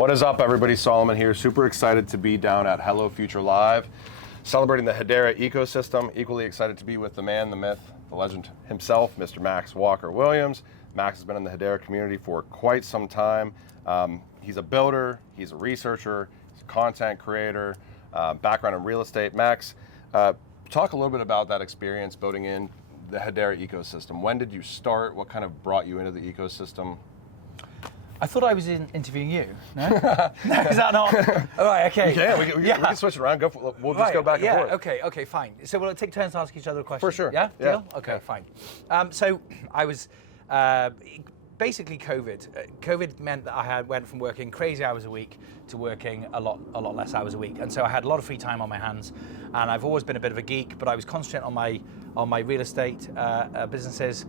What is up, everybody? Solomon here. Super excited to be down at Hello Future Live, celebrating the hedera ecosystem. Equally excited to be with the man, the myth, the legend himself, Mr. Max Walker&Williams. Max has been in the hedera community for quite some time. He's a builder, he's a researcher, he's a content creator, background in real estate. Max, talk a little bit about that experience building in the hedera ecosystem. When did you start? What kind of brought you into the ecosystem? I thought I was interviewing you. No? No, is that not? All right, okay. Yeah, we can switch it around. We'll just go back and forth. Okay, fine. So we'll take turns to ask each other a question. For sure. Yeah? Yeah. Deal? Okay, fine. So I was, basically COVID. COVID meant that I went from working crazy hours a week to working a lot less hours a week. And so I had a lot of free time on my hands. And I've always been a bit of a geek, but I was concentrating on my real estate businesses.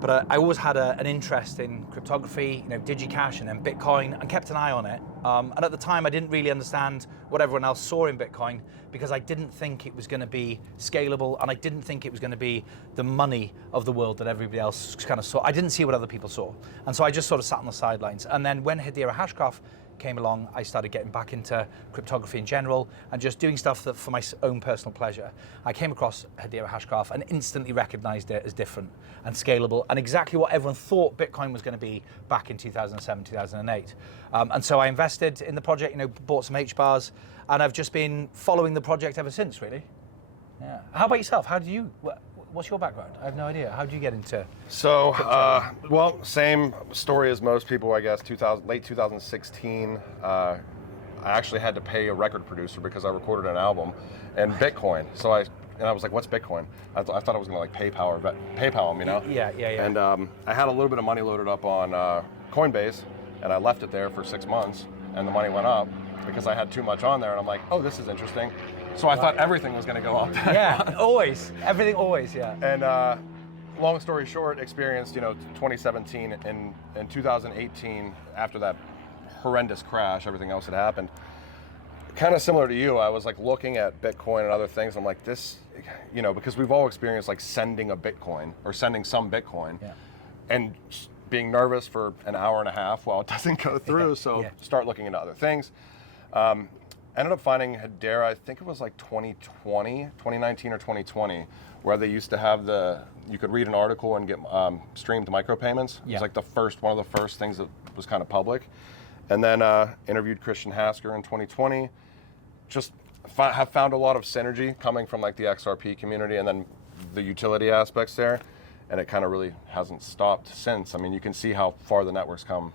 But I always had an interest in cryptography, DigiCash and then Bitcoin, and kept an eye on it. And at the time, I didn't really understand what everyone else saw in Bitcoin because I didn't think it was going to be scalable, and I didn't think it was going to be the money of the world that everybody else kind of saw. I didn't see what other people saw. And so I just sort of sat on the sidelines. And then when Hedera Hashgraph came along, I started getting back into cryptography in general and just doing stuff for my own personal pleasure. I came across Hedera Hashgraph and instantly recognized it as different and scalable and exactly what everyone thought Bitcoin was going to be back in 2007, 2008. And so I invested in the project, bought some H-bars, and I've just been following the project ever since, really. Yeah. How about yourself? What's your background? I have no idea. How did you get into? So, well, same story as most people, I guess. Late 2016, I actually had to pay a record producer because I recorded an album in Bitcoin. So I was like, "What's Bitcoin?" I thought I was going to PayPal him, Yeah. And I had a little bit of money loaded up on Coinbase, and I left it there for 6 months, and the money went up because I had too much on there, and I'm like, "Oh, this is interesting." So I thought everything was going to go up. Yeah, always. Everything always, yeah. And long story short, experienced 2017 and 2018 after that horrendous crash, everything else had happened. Kind of similar to you, I was like looking at Bitcoin and other things. I'm like, this, because we've all experienced like sending a Bitcoin or sending some Bitcoin, and being nervous for an hour and a half while it doesn't go through. Start looking into other things. Ended up finding Hedera, I think it was like 2019 or 2020, where they used to have you could read an article and get streamed micropayments. It was like one of the first things that was kind of public. And then interviewed Christian Hasker in 2020. Just have found a lot of synergy coming from like the XRP community and then the utility aspects there. And it kind of really hasn't stopped since. I mean, you can see how far the network's come.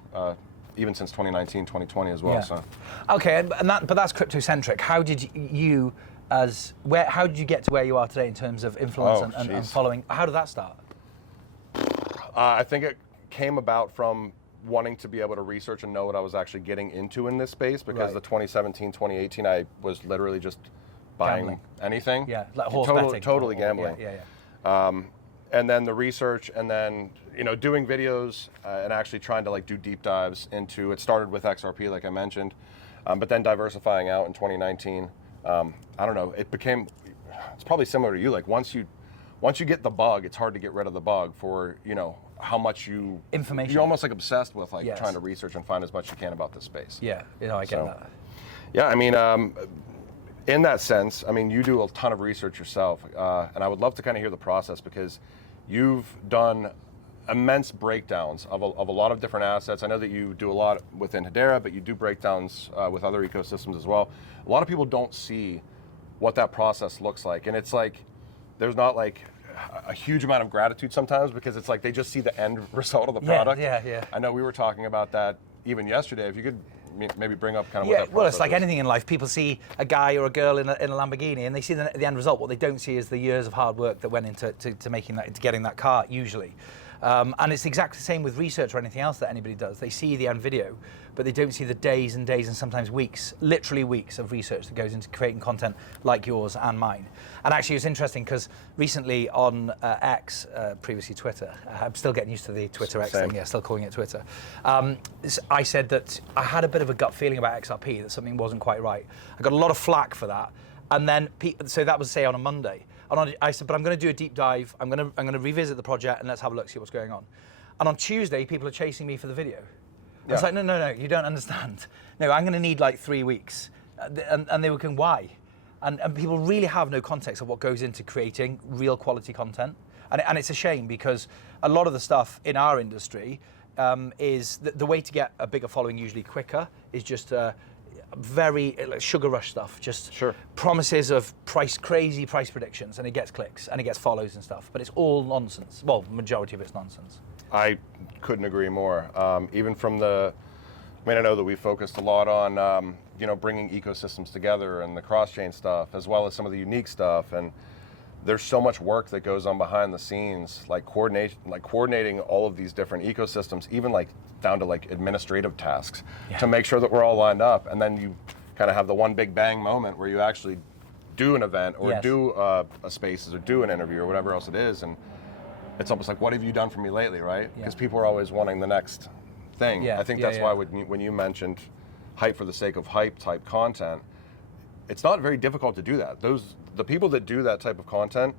Even since 2019, 2020 as well. Yeah. So. Okay, but that's crypto-centric. How did you how did you get to where you are today in terms of influence and following? How did that start? I think it came about from wanting to be able to research and know what I was actually getting into in this space, because the 2017, 2018, I was literally just buying anything. Yeah, like horse betting. Totally gambling. Yeah. And then the research, and then doing videos and actually trying to like do deep dives into. It started with XRP, like I mentioned, but then diversifying out in 2019. I don't know. It's probably similar to you. Like once you get the bug, it's hard to get rid of the bug. For how much information. You're almost like obsessed with like trying to research and find as much as you can about this space. Yeah, I get that. Yeah, I mean. In that sense, I mean, you do a ton of research yourself, and I would love to kind of hear the process, because you've done immense breakdowns of a lot of different assets. I know that you do a lot within Hedera, but you do breakdowns with other ecosystems as well. A lot of people don't see what that process looks like, and it's like there's not like a huge amount of gratitude sometimes, because it's like they just see the end result of the product. Yeah. I know we were talking about that even yesterday. If you could maybe bring up kind of what that process well, it's like is. anything in life. People see a guy or a girl in a Lamborghini, and they see the end result. What they don't see is the years of hard work that went into getting that car, usually. And it's exactly the same with research or anything else that anybody does. They see the end video, but they don't see the days and days and sometimes weeks, literally weeks of research that goes into creating content like yours and mine. And actually, it's interesting because recently on X, previously Twitter, I'm still getting used to the Twitter X thing, still calling it Twitter. I said that I had a bit of a gut feeling about XRP, that something wasn't quite right. I got a lot of flack for that. And then, so that was, say, on a Monday. And I said, but I'm going to do a deep dive. I'm going to revisit the project and let's have a look, see what's going on. And on Tuesday, people are chasing me for the video. It's like, no, you don't understand. No, I'm going to need like 3 weeks. And they were going, why? And people really have no context of what goes into creating real quality content. And it's a shame because a lot of the stuff in our industry is the way to get a bigger following usually quicker is just very like sugar rush stuff, just promises of crazy price predictions, and it gets clicks and it gets follows and stuff, but it's all nonsense. Well, the majority of it's nonsense. I couldn't agree more. Even from I know that we focused a lot on bringing ecosystems together and the cross-chain stuff, as well as some of the unique stuff, and there's so much work that goes on behind the scenes, like coordinating all of these different ecosystems, even like down to like administrative tasks to make sure that we're all lined up. And then you kind of have the one big bang moment where you actually do an event or do a spaces or do an interview or whatever else it is. And it's almost like, what have you done for me lately, right? Because people are always wanting the next thing. I think that's why when you mentioned hype for the sake of hype type content, it's not very difficult to do that. The people that do that type of content,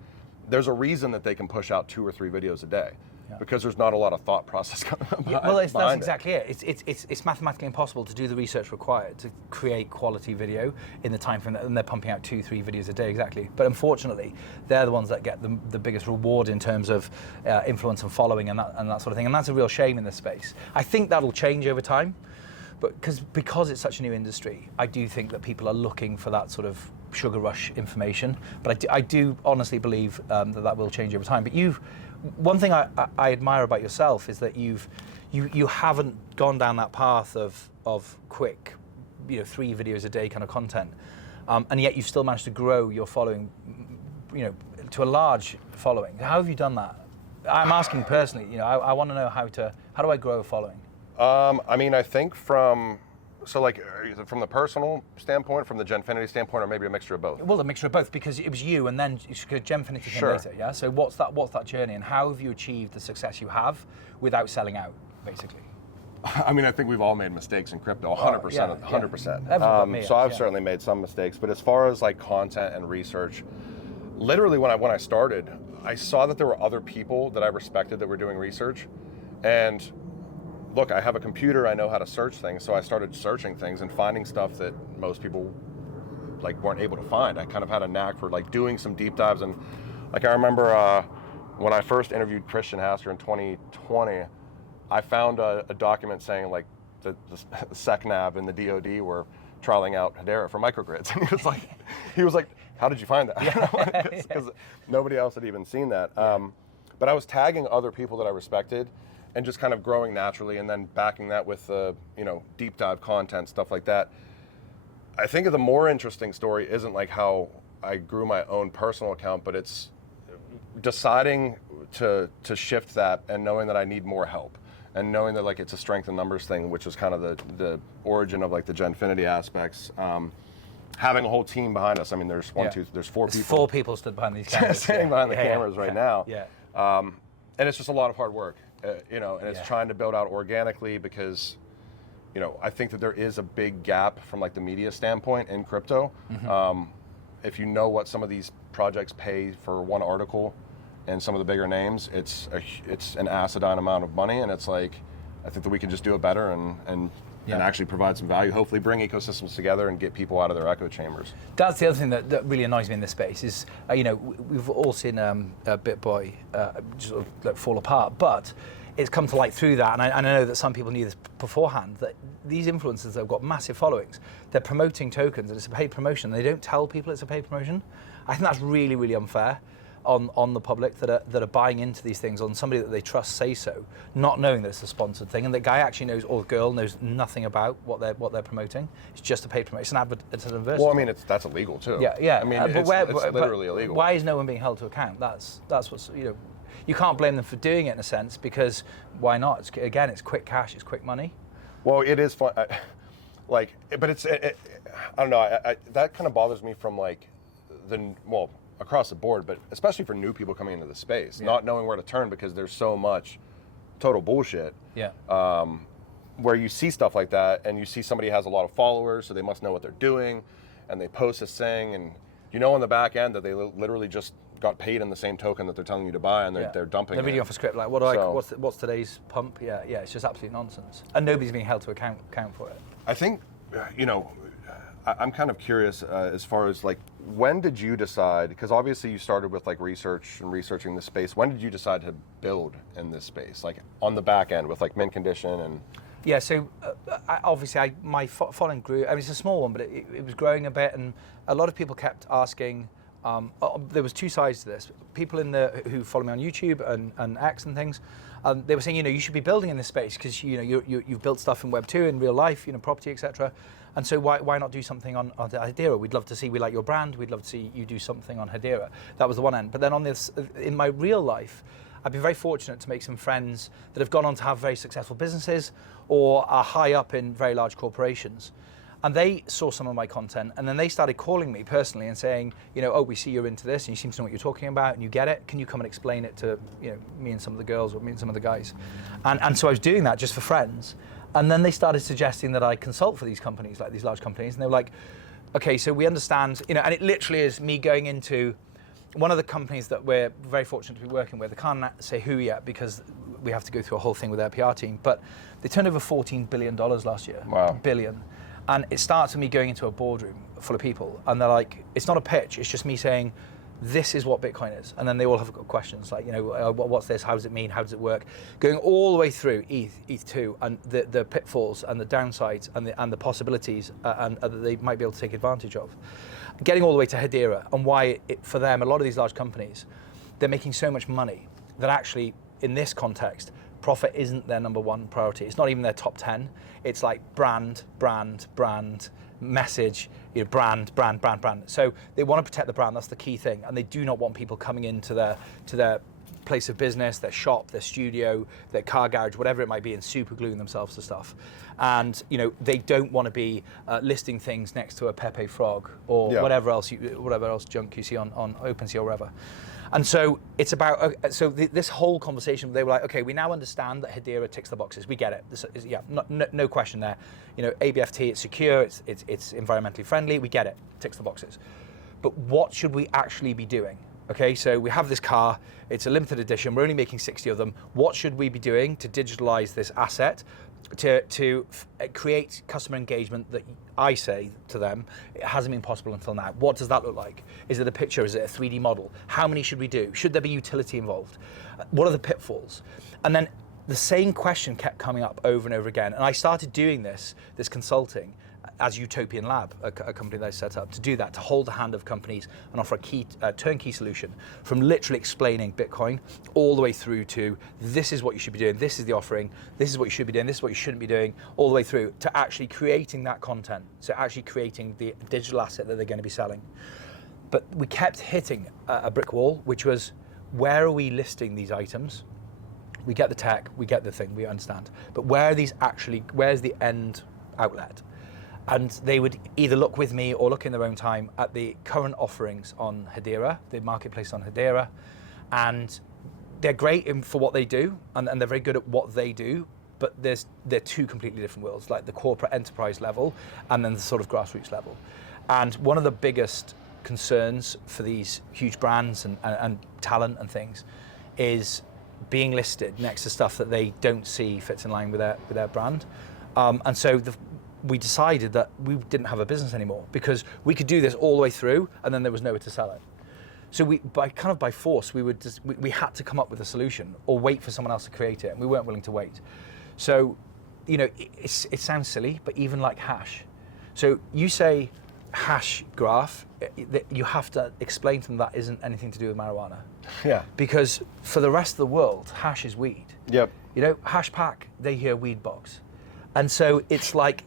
there's a reason that they can push out 2 or 3 videos a day, because there's not a lot of thought process behind well, that's it. exactly it. It's mathematically impossible to do the research required to create quality video in the time frame, and they're pumping out 2-3 videos a day exactly. But unfortunately, they're the ones that get the biggest reward in terms of influence and following and that sort of thing. And that's a real shame in this space. I think that'll change over time. But because it's such a new industry, I do think that people are looking for that sort of sugar rush information. But I do honestly believe that will change over time. But one thing I admire about yourself is that you haven't gone down that path of quick, 3 videos a day kind of content, and yet you've still managed to grow your following, to a large following. How have you done that? I'm asking personally. I want to know how do I grow a following? I think from the personal standpoint, from the Genfinity standpoint, or maybe a mixture of both? Well, a mixture of both, because it was you and then Genfinity came later, yeah? So what's that journey, and how have you achieved the success you have without selling out, basically? I think we've all made mistakes in crypto, 100%. 100%. I've certainly made some mistakes, but as far as like content and research, literally when I started, I saw that there were other people that I respected that were doing research, and look, I have a computer, I know how to search things, so I started searching things and finding stuff that most people weren't able to find. I kind of had a knack for doing some deep dives, and I remember when I first interviewed Christian Hasker in 2020, I found a document saying the SecNav and the DoD were trialing out Hedera for microgrids, and he was like, how did you find that? Because nobody else had even seen that. But I was tagging other people that I respected, and just kind of growing naturally, and then backing that with deep dive content, stuff like that. I think the more interesting story isn't how I grew my own personal account, but it's deciding to shift that and knowing that I need more help, and knowing that it's a strength in numbers thing, which is kind of the origin of the Genfinity aspects. Having a whole team behind us. there's 4 people. 4 people stood behind these cameras. Standing behind the cameras right now. And it's just a lot of hard work. And it's trying to build out organically, because I think that there is a big gap from the media standpoint in crypto. If you know what some of these projects pay for one article, and some of the bigger names, it's an acidine amount of money, and it's I think that we can just do it better and actually provide some value, hopefully bring ecosystems together and get people out of their echo chambers. That's the other thing that really annoys me in this space is, we've all seen BitBoy just fall apart, but it's come to light through that, and I know that some people knew this beforehand, that these influencers that have got massive followings, they're promoting tokens, and it's a paid promotion. They don't tell people it's a paid promotion. I think that's really, really unfair on the public that are buying into these things, on somebody that they trust say so, not knowing that it's a sponsored thing, and the guy actually knows, or girl knows nothing about what they're promoting. It's just a paid promotion. It's an advertisement. Well, that's illegal too. Yeah. It's literally illegal. Why is no one being held to account? That's what's you can't blame them for doing it in a sense, because why not? It's quick cash, it's quick money. Well, it is fun. But I don't know. That kind of bothers me from across the board, but especially for new people coming into the space, not knowing where to turn, because there's so much total bullshit. Where you see stuff like that, and you see somebody has a lot of followers, so they must know what they're doing, and they post this thing, and on the back end that they literally just got paid in the same token that they're telling you to buy, and they're dumping. They're reading it. off a script like, what's today's pump? Yeah, it's just absolute nonsense, and nobody's being held to account for it. I think, I'm kind of curious as far as like, when did you decide? Because obviously you started with like research and researching the space. When did you decide to build in this space, like on the back end with like mint condition and? Yeah, so my following grew. I mean, it's a small one, but it was growing a bit, and a lot of people kept asking. There was two sides to this. People who follow me on YouTube and X and things, they were saying, you should be building in this space because you've built stuff in Web 2 in real life, property, etc. And so why not do something on Hedera? We'd love to see. We like your brand. We'd love to see you do something on Hedera. That was the one end. But then on this, in my real life, I've been very fortunate to make some friends that have gone on to have very successful businesses or are high up in very large corporations. And they saw some of my content, and then they started calling me personally and saying, we see you're into this, and you seem to know what you're talking about, and you get it. Can you come and explain it to me and some of the girls or me and some of the guys? And so I was doing that just for friends. And then they started suggesting that I consult for these companies, like these large companies, and they were like, okay, so we understand, and it literally is me going into one of the companies that we're very fortunate to be working with. I can't say who yet because we have to go through a whole thing with their PR team, but they turned over $14 billion last year. Wow. Billion. And it starts with me going into a boardroom full of people, and they're like, it's not a pitch, it's just me saying, this is what Bitcoin is. And then they all have questions like, what's this, how does it mean, how does it work? Going all the way through ETH2, and the pitfalls and the downsides and the possibilities and that they might be able to take advantage of. Getting all the way to Hedera, and why, for them, a lot of these large companies, they're making so much money that actually, in this context, profit isn't their number one priority. It's not even their top 10. It's like brand, message, brand. So they want to protect the brand. That's the key thing, and they do not want people coming into their place of business, their shop, their studio, their car garage, whatever it might be, and super gluing themselves to stuff. And they don't want to be listing things next to a Pepe frog or whatever else junk you see on OpenSea or wherever. And so it's about this whole conversation. They were like, okay, we now understand that Hedera ticks the boxes. We get it. No question there. ABFT, it's secure, it's environmentally friendly. We get it. Ticks the boxes. But what should we actually be doing? Okay, so we have this car. It's a limited edition. We're only making 60 of them. What should we be doing to digitalize this asset, to create customer engagement that I say to them, it hasn't been possible until now? What does that look like? Is it a picture? Is it a 3D model? How many should we do? Should there be utility involved? What are the pitfalls? And then the same question kept coming up over and over again. And I started doing this consulting as Utopian Lab, a company that I set up to do that, to hold the hand of companies and offer a turnkey solution, from literally explaining Bitcoin all the way through to this is what you should be doing, this is the offering, this is what you should be doing, this is what you shouldn't be doing, all the way through to actually creating that content, so actually creating the digital asset that they're going to be selling. But we kept hitting a brick wall, which was, where are we listing these items? We get the tech, we get the thing, we understand. But where's the end outlet? And they would either look with me or look in their own time at the current offerings on Hedera, the marketplace on Hedera, and they're great for what they do, and they're very good at what they do, but they're two completely different worlds, like the corporate enterprise level and then the sort of grassroots level. And one of the biggest concerns for these huge brands and talent and things is being listed next to stuff that they don't see fits in line with their brand. And so we decided that we didn't have a business anymore because we could do this all the way through and then there was nowhere to sell it. So by force, we had to come up with a solution or wait for someone else to create it, and we weren't willing to wait. So, it sounds silly, but even like hash. So you say hash graph, you have to explain to them that isn't anything to do with marijuana. Yeah. Because for the rest of the world, hash is weed. Yep. Hash pack, they hear weed box. And so it's like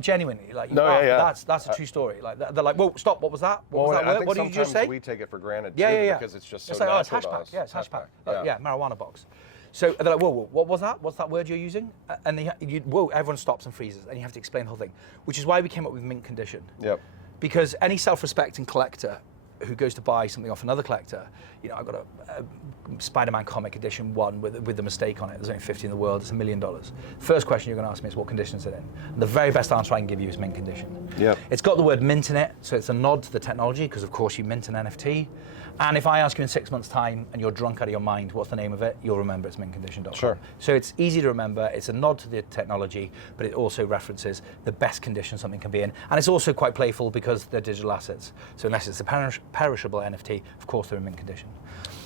genuinely, that's a true story. Like they're like, whoa, stop! What was that? What was that word? What did you just say? We take it for granted because it's just so it's like, natural it's hash to pack. us. Yeah, it's hash pack. Marijuana box. So they're like, whoa, what was that? What's that word you're using? And everyone stops and freezes, and you have to explain the whole thing. Which is why we came up with mint condition. Yep. Because any self-respecting collector who goes to buy something off another collector, I've got a Spider-Man comic edition 1 with the mistake on it. There's only 50 in the world. It's $1 million. First question you're going to ask me is, what condition is it in? And the very best answer I can give you is mint condition. Yep. It's got the word mint in it, so it's a nod to the technology, because of course you mint an NFT. And if I ask you in 6 months' time and you're drunk out of your mind, what's the name of it? You'll remember it's mintcondition.com. Sure. So it's easy to remember. It's a nod to the technology, but it also references the best condition something can be in. And it's also quite playful because they're digital assets. So unless it's a perishable NFT, of course they're in mint condition.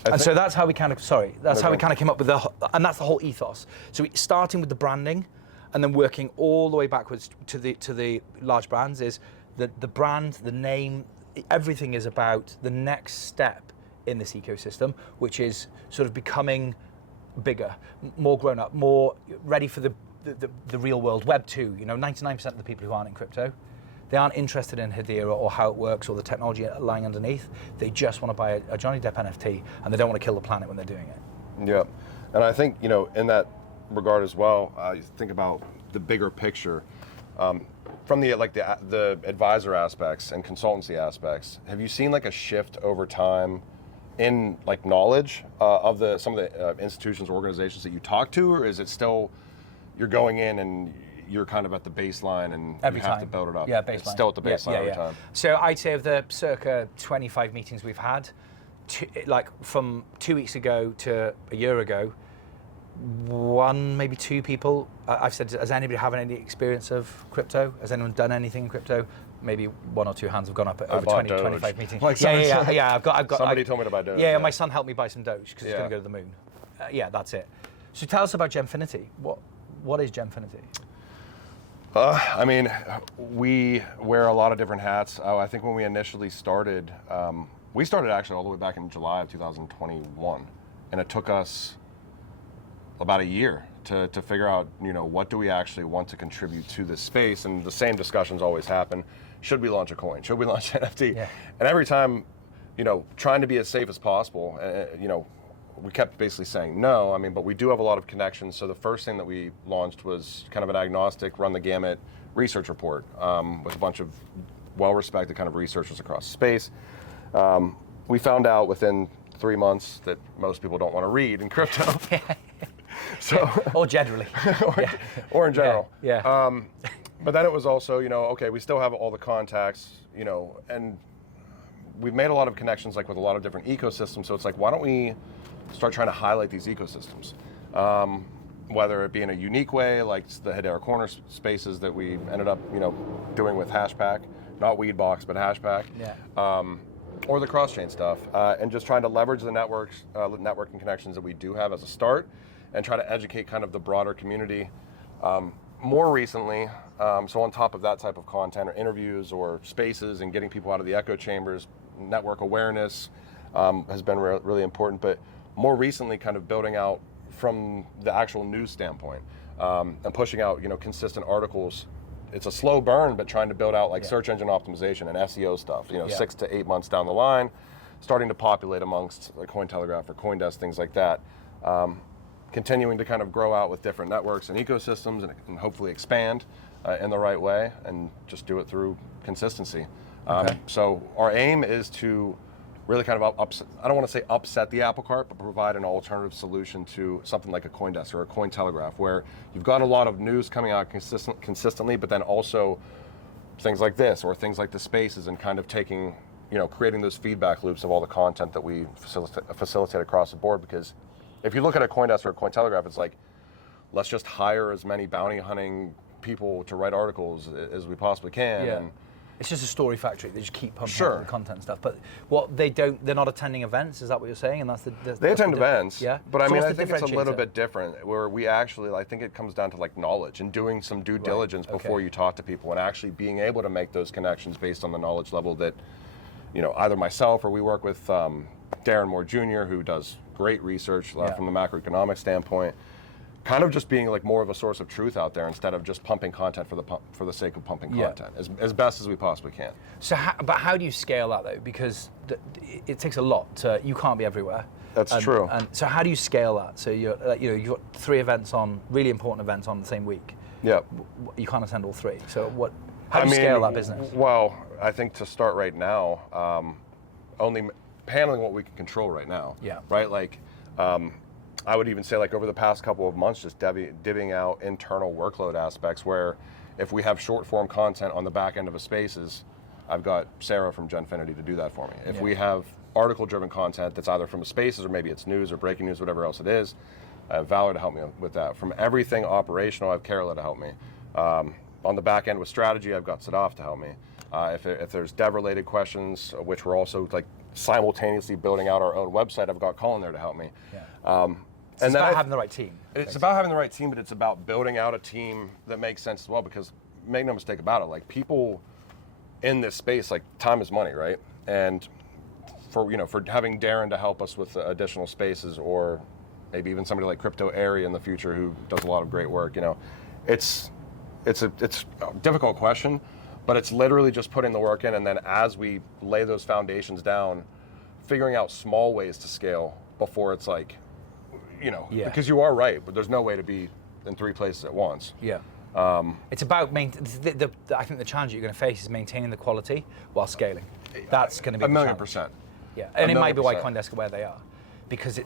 And so that's how we kind of, we kind of came up with and that's the whole ethos. So starting with the branding and then working all the way backwards to the large brands is the brand, the name, everything is about the next step in this ecosystem, which is sort of becoming bigger, more grown up, more ready for the real world, Web 2. 99% of the people who aren't in crypto, they aren't interested in hedera or how it works or the technology lying underneath. They just want to buy a Johnny Depp NFT and they don't want to kill the planet when they're doing it. Yeah, and I think, in that regard as well, you think about the bigger picture. From the advisor aspects and consultancy aspects, have you seen like a shift over time in like knowledge of some of the institutions or organizations that you talk to, or is it still you're going in and you're kind of at the baseline and you have to build it up? Yeah, baseline. It's still at the baseline every time. So I'd say of the circa 25 meetings we've had, from 2 weeks ago to a year ago, one, maybe two people, I've said, has anybody having any experience of crypto? Has anyone done anything in crypto? Maybe one or two hands have gone up at over 25 meetings. I've got. Somebody told me to buy Doge. Yeah, my son helped me buy some Doge because he's going to go to the moon. That's it. So tell us about Genfinity. What is Genfinity? I mean, we wear a lot of different hats. I think when we initially started, we started actually all the way back in July of 2021, and it took us about a year to figure out, what do we actually want to contribute to this space, and the same discussions always happen. Should we launch a coin? Should we launch an NFT? Yeah. And every time, trying to be as safe as possible, we kept basically saying no. I mean, but we do have a lot of connections. So the first thing that we launched was kind of an agnostic, run the gamut research report with a bunch of well-respected kind of researchers across the space. We found out within 3 months that most people don't want to read in crypto. So, or generally, or in general. Yeah. But then it was also, okay, we still have all the contacts, and we've made a lot of connections like with a lot of different ecosystems. So it's like, why don't we start trying to highlight these ecosystems? Whether it be in a unique way, like the Hedera corner spaces that we ended up, doing with Hashpack, not Weedbox, but Hashpack. Yeah. Or the cross-chain stuff, and just trying to leverage the networking connections that we do have as a start, and try to educate kind of the broader community. More recently, so on top of that type of content or interviews or spaces and getting people out of the echo chambers, network awareness has been really important, but more recently kind of building out from the actual news standpoint and pushing out, consistent articles. It's a slow burn, but trying to build out like search engine optimization and SEO stuff, 6 to 8 months down the line, starting to populate amongst like Cointelegraph or CoinDesk, things like that. Continuing to kind of grow out with different networks and ecosystems and hopefully expand in the right way and just do it through consistency. Okay. So our aim is to really kind of I don't want to say upset the apple cart, but provide an alternative solution to something like a CoinDesk or a Cointelegraph, where you've got a lot of news coming out consistently, but then also things like this or things like the spaces and kind of taking, creating those feedback loops of all the content that we facilitate across the board. Because if you look at a CoinDesk or a Cointelegraph, it's like, let's just hire as many bounty hunting people to write articles as we possibly can. Yeah. And it's just a story factory. They just keep pumping Sure. out the content and stuff. But they're not attending events. Is that what you're saying? And that's they attend events. Yeah. But I So mean, what's I the think it's a little differentiator? bit different. Where we actually, I think it comes down to like knowledge and doing some due diligence before you talk to people, and actually being able to make those connections based on the knowledge level that, either myself or we work with Darren Moore Jr., who does great research from the macroeconomic standpoint. Kind of just being like more of a source of truth out there instead of just pumping content for the sake of pumping content as best as we possibly can. So, how do you scale that though? Because it takes a lot. You can't be everywhere. That's true. And so, how do you scale that? So you've got 3 events on, really important events on the same week. Yeah. You can't attend all 3. So how do you scale that business? Well, I think to start right now, only handling what we can control right now. Yeah. Right. Like. I would even say like over the past couple of months, just divvying out internal workload aspects where if we have short form content on the back end of a spaces, I've got Sarah from Genfinity to do that for me. If we have article-driven content that's either from Spaces or maybe it's news or breaking news, whatever else it is. I have Valor to help me with that. From everything operational, I have Carola to help me. On the back end with strategy, I've got Sadaf to help me. If there's dev-related questions, which we're also like simultaneously building out our own website, I've got Colin there to help me. Yeah. It's about having the right team. It's about having the right team, but it's about building out a team that makes sense as well, because make no mistake about it, like people in this space, like time is money, right? And for having Darren to help us with additional spaces, or maybe even somebody like Crypto Airy in the future who does a lot of great work, it's a difficult question, but it's literally just putting the work in, and then as we lay those foundations down, figuring out small ways to scale before it's like, because you are right, but there's no way to be in 3 places at once. Yeah. It's about I think the challenge you're going to face is maintaining the quality while scaling. That's going to be 1,000,000%. Yeah, and it might be why CoinDesk are where they are, because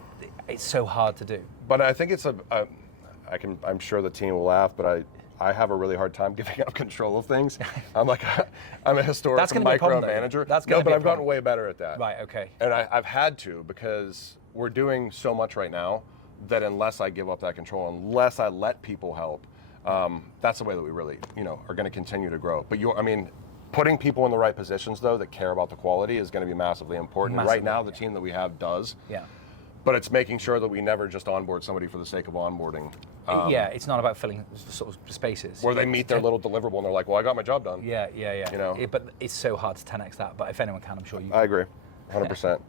it's so hard to do. But I think it's I'm sure the team will laugh, but I have a really hard time giving up control of things. I'm a historic micromanager. But I've gotten way better at that. Right. Okay. And I've had to, because we're doing so much right now that unless I give up that control, unless I let people help, that's the way that we really, are going to continue to grow. But putting people in the right positions though that care about the quality is going to be massively important. Right now, the team that we have does. Yeah. But it's making sure that we never just onboard somebody for the sake of onboarding. It's not about filling sort of spaces. Where they meet their little deliverable and they're like, well, I got my job done. Yeah. But it's so hard to 10x that. But if anyone can, I'm sure you can. I agree, 100%.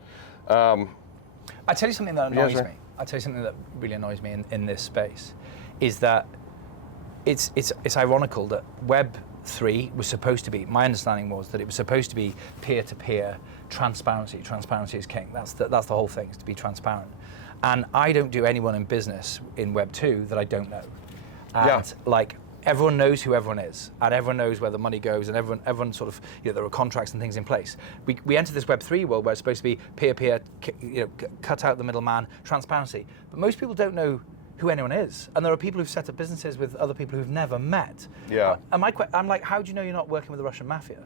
I tell you something that annoys me. I tell you something that really annoys me in this space, is that it's ironical that Web3 was supposed to be. My understanding was that it was supposed to be peer-to-peer transparency. Transparency is king. That's the whole thing, is to be transparent. And I don't do anyone in business in Web2 that I don't know. And everyone knows who everyone is, and everyone knows where the money goes, and everyone sort of, there are contracts and things in place. We enter this Web3 world where it's supposed to be peer-to-peer, cut out the middleman, transparency. But most people don't know who anyone is, and there are people who've set up businesses with other people who've never met. Yeah. I'm like, how do you know you're not working with the Russian mafia?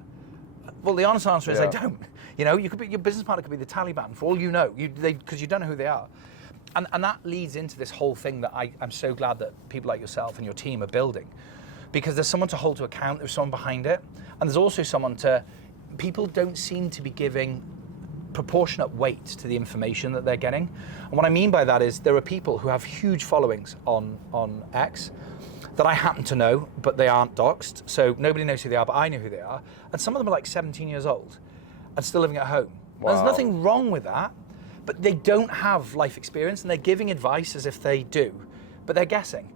Well, the honest answer is I don't. You could be, your business partner could be the Taliban for all you know, because you don't know who they are. And that leads into this whole thing that I'm so glad that people like yourself and your team are building, because there's someone to hold to account, there's someone behind it, and there's also someone people don't seem to be giving proportionate weight to the information that they're getting. And what I mean by that is there are people who have huge followings on X that I happen to know, but they aren't doxed, so nobody knows who they are, but I know who they are. And some of them are like 17 years old and still living at home. Wow. There's nothing wrong with that, but they don't have life experience, and they're giving advice as if they do, but they're guessing.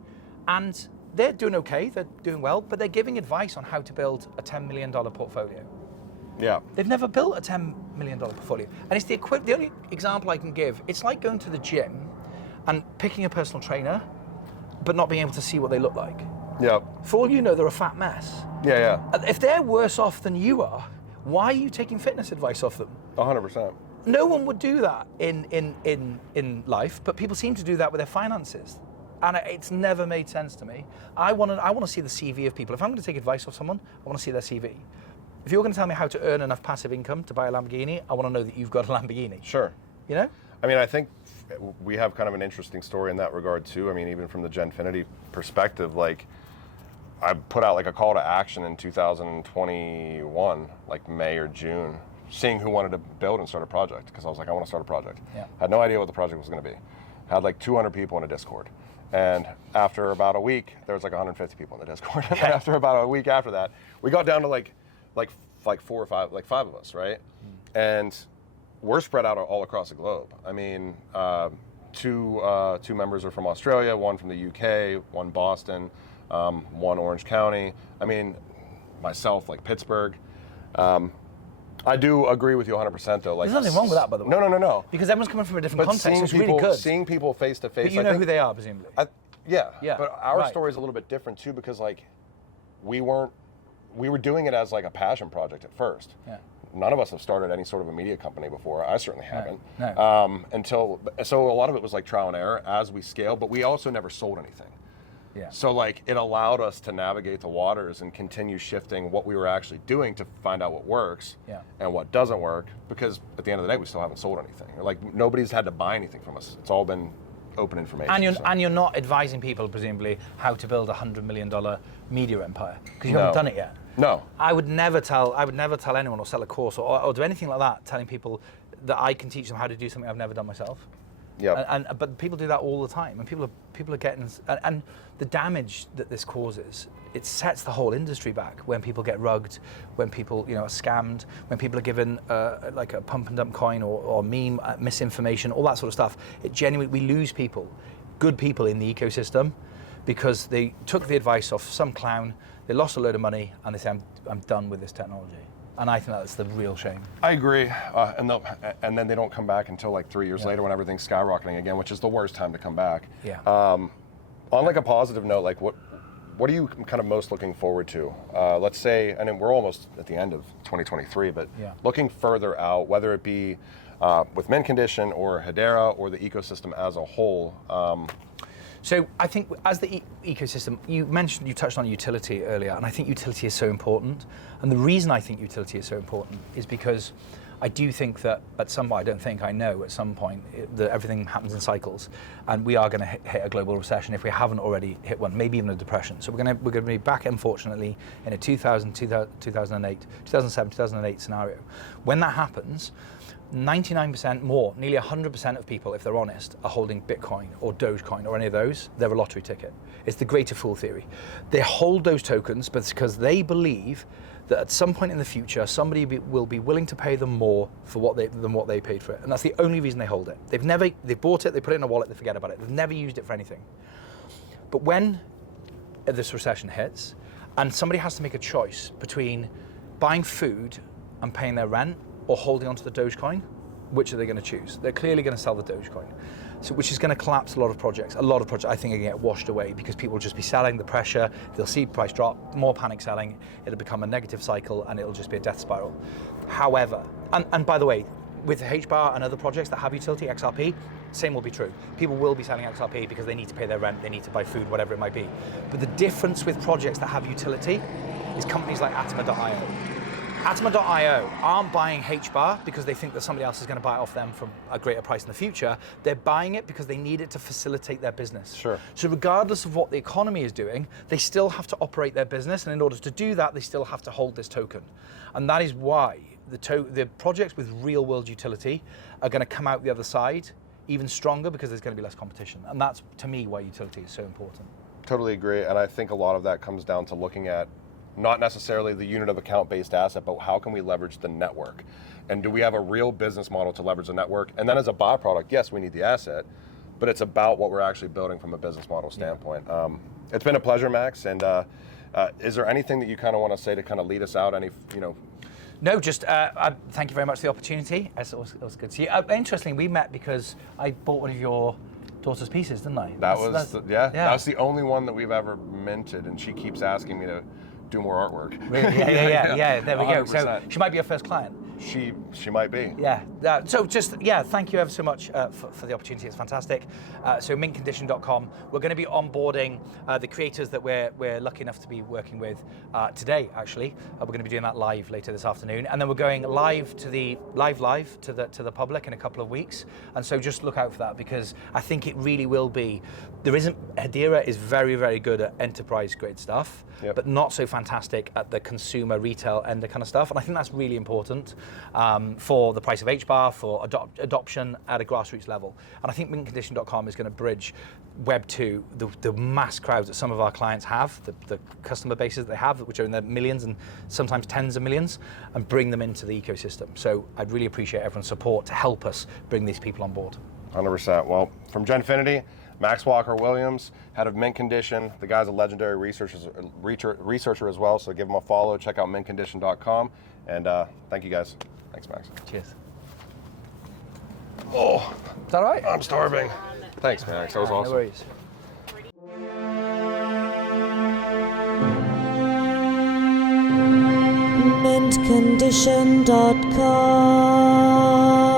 And they're doing okay, they're doing well, but they're giving advice on how to build a $10 million portfolio. Yeah. They've never built a $10 million portfolio. And it's the only example I can give, it's like going to the gym and picking a personal trainer, but not being able to see what they look like. Yeah. For all you know, they're a fat mess. Yeah. And if they're worse off than you are, why are you taking fitness advice off them? 100%. No one would do that in life, but people seem to do that with their finances. And it's never made sense to me. I want to see the CV of people. If I'm going to take advice off someone, I want to see their CV. If you're going to tell me how to earn enough passive income to buy a Lamborghini, I want to know that you've got a Lamborghini. Sure. I think we have kind of an interesting story in that regard too. Even from the Genfinity perspective, I put out a call to action in 2021, May or June, seeing who wanted to build and start a project, because I was like, I want to start a project. Yeah. Had no idea what the project was going to be. Had 200 people in a Discord. And after about a week, there was 150 people in the Discord. And after about a week after that, we got down to like 4 or 5, 5 of us, right? And we're spread out all across the globe. Two members are from Australia, one from the UK, one Boston, one Orange County. Myself, Pittsburgh. I do agree with you 100% though. There's nothing wrong with that, by the way. No. Because everyone's coming from a different context, so it's really good. Seeing people face to face. But you know who they are, presumably. Yeah. But our story is a little bit different too, because we were doing it as a passion project at first. Yeah. None of us have started any sort of a media company before. I certainly haven't. No. So a lot of it was trial and error as we scale, but we also never sold anything. Yeah. So like it allowed us to navigate the waters and continue shifting what we were actually doing to find out what works and what doesn't work, because at the end of the day we still haven't sold anything. Like nobody's had to buy anything from us. It's all been open information. And you're not advising people presumably how to build $100 million media empire, because you haven't done it yet. No. I would never tell anyone or sell a course or do anything like that, telling people that I can teach them how to do something I've never done myself. Yeah. But people do that all the time, and people are getting, and the damage that this causes, it sets the whole industry back when people get rugged, when people are scammed, when people are given like a pump and dump coin or meme, misinformation, all that sort of stuff. It genuinely, we lose people, good people in the ecosystem, because they took the advice of some clown, they lost a load of money, and they say, I'm done with this technology. And I think that's the real shame. I agree, and then they don't come back until like 3 years later when everything's skyrocketing again, which is the worst time to come back. Yeah. On like a positive note, like what are you kind of most looking forward to? Let's say, and we're almost at the end of 2023, but looking further out, whether it be with Mint Condition or Hedera or the ecosystem as a whole. So I think as the ecosystem, you touched on utility earlier, and I think utility is so important. And the reason I think utility is so important is because I do think that at some point, I know at some point that everything happens in cycles, and we are going to hit a global recession if we haven't already hit one, maybe even a depression. So we're going to be back, unfortunately, in a 2007, 2008 scenario. When that happens, 99% more, nearly 100% of people, if they're honest, are holding Bitcoin or Dogecoin or any of those. They're a lottery ticket. It's the greater fool theory. They hold those tokens, but it's because they believe that at some point in the future, somebody will be willing to pay them more for than what they paid for it. And that's the only reason they hold it. They've bought it, they put it in a wallet, they forget about it. They've never used it for anything. But when this recession hits, and somebody has to make a choice between buying food and paying their rent, or holding onto the Dogecoin, which are they going to choose? They're clearly going to sell the Dogecoin, so which is going to collapse a lot of projects. A lot of projects, I think, are going to get washed away because people will just be selling the pressure. They'll see price drop, more panic selling. It'll become a negative cycle, and it'll just be a death spiral. However, and by the way, with HBAR and other projects that have utility, XRP, same will be true. People will be selling XRP because they need to pay their rent, they need to buy food, whatever it might be. But the difference with projects that have utility is companies like Atma.io. Atma.io aren't buying HBAR because they think that somebody else is going to buy it off them for a greater price in the future. They're buying it because they need it to facilitate their business. Sure. So regardless of what the economy is doing, they still have to operate their business, and in order to do that, they still have to hold this token. And that is why the projects with real world utility are going to come out the other side even stronger, because there's going to be less competition. And that's, to me, why utility is so important. Totally agree, and I think a lot of that comes down to looking at not necessarily the unit of account-based asset, but how can we leverage the network? And do we have a real business model to leverage the network? And then as a byproduct, yes, we need the asset, but it's about what we're actually building from a business model standpoint. It's been a pleasure, Max, and is there anything that you kind of want to say to kind of lead us out? No, just thank you very much for the opportunity. It was good to see you. Interestingly, we met because I bought one of your daughter's pieces, didn't I? That was the only one that we've ever minted, and she keeps asking me to do more artwork. Really? Yeah, there we 100%. go. So she might be your first client. She might be. Yeah. So just, thank you ever so much for the opportunity. It's fantastic. So mintcondition.com. We're going to be onboarding the creators that we're lucky enough to be working with today, actually. We're going to be doing that live later this afternoon. And then we're going live to the public in a couple of weeks. And so just look out for that, because I think it really will be. Hedera is very, very good at enterprise grade stuff, but not so fantastic at the consumer retail end of kind of stuff. And I think that's really important for the price of HBAR, for adoption at a grassroots level. And I think mintcondition.com is going to bridge Web 2, the mass crowds that some of our clients have, the customer bases that they have, which are in the millions and sometimes tens of millions, and bring them into the ecosystem. So I'd really appreciate everyone's support to help us bring these people on board. 100%. Well, from Genfinity, Max Walker&Williams, head of Mint Condition. The guy's a legendary researcher as well, so give him a follow. Check out mintcondition.com. And thank you, guys. Thanks, Max. Cheers. Oh, is that all right? I'm starving. Thanks, Max. That was awesome. No worries. Mintcondition.com